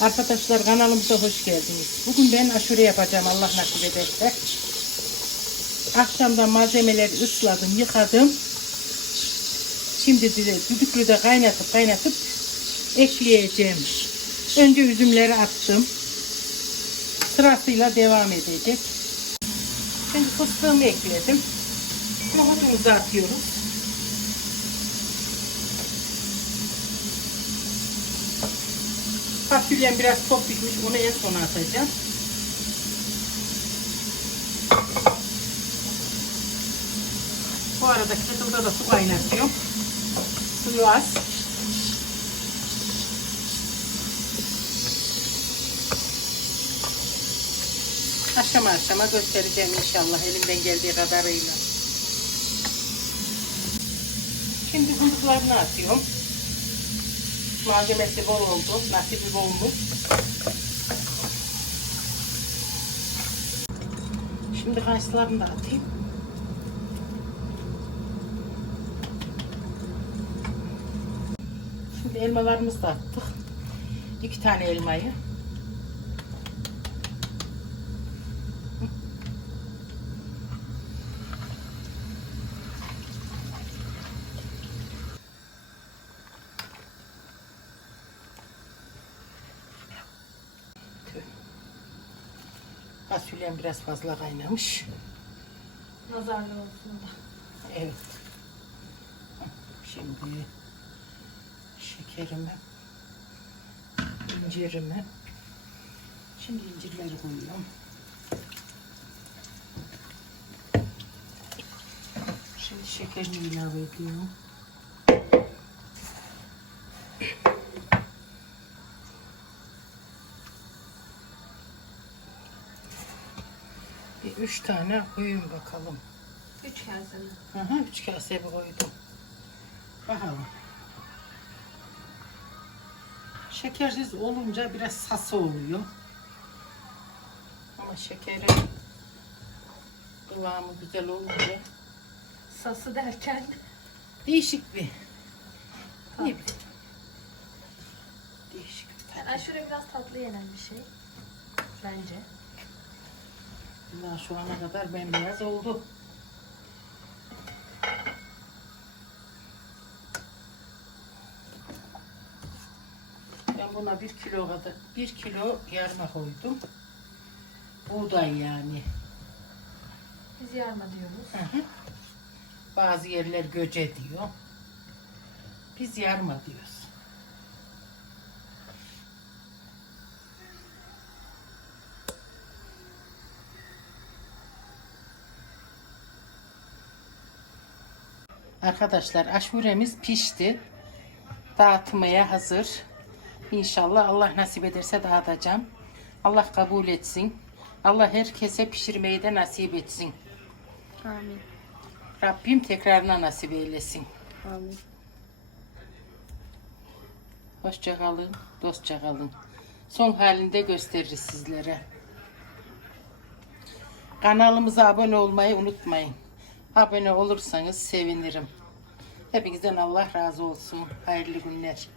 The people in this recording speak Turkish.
Arkadaşlar kanalımıza hoş geldiniz. Bugün ben aşure yapacağım Allah nasip ederse. Akşamdan malzemeleri ısladım, yıkadım. Şimdi de düdüklü de kaynatıp kaynatıp ekleyeceğim. Önce üzümleri attım. Sırasıyla devam edecek. Şimdi fıstığımı ekledim. Nohutumuzu atıyoruz. Fasulyem biraz çok pişmiş. Onu en sona atacağım. Bu arada kettle'da da su kaynatıyorum. Suyu az. Aşama aşama göstereceğim inşallah elimden geldiği kadarıyla. Şimdi fındıklarını atıyorum. Malzemesi bol oldu. Nasibi bolmuş. Şimdi kayısılarını da atayım. Şimdi elmalarımızı da attık. İki tane elmayı. Fasulyem biraz fazla kaynamış. Nazarlı olsun da. Evet. Şimdi şekerimi, incirimi, şimdi incirleri koyuyorum. Şimdi şekerini ilave ediyorum. Bir üç tane koyun bakalım. Üç kase mi? Hı hı, üç kase koydum. Bakalım. Şekersiz olunca biraz sası oluyor. Ama şekerin kıvamı güzel olunca Sası derken değişik bir ne bileyim. Değişik bir tat. aşure biraz tatlı yenen bir şey. Bence. Bunlar şu ana kadar bembeyaz oldu. Ben buna bir kilo kadar, bir kilo yarma koydum. Buğday yani. Biz yarma diyoruz. Hı hı. Bazı yerler göce diyor. Biz yarma diyoruz. Arkadaşlar aşuremiz pişti. Dağıtmaya hazır. İnşallah Allah nasip ederse dağıtacağım. Allah kabul etsin. Allah herkese pişirmeyi de nasip etsin. Amin. Rabbim tekrarına nasip eylesin. Amin. Hoşça kalın, dostça kalın. Son halinde gösteririz sizlere. Kanalımıza abone olmayı unutmayın. Abone olursanız sevinirim. Hepinizden Allah razı olsun. Hayırlı günler.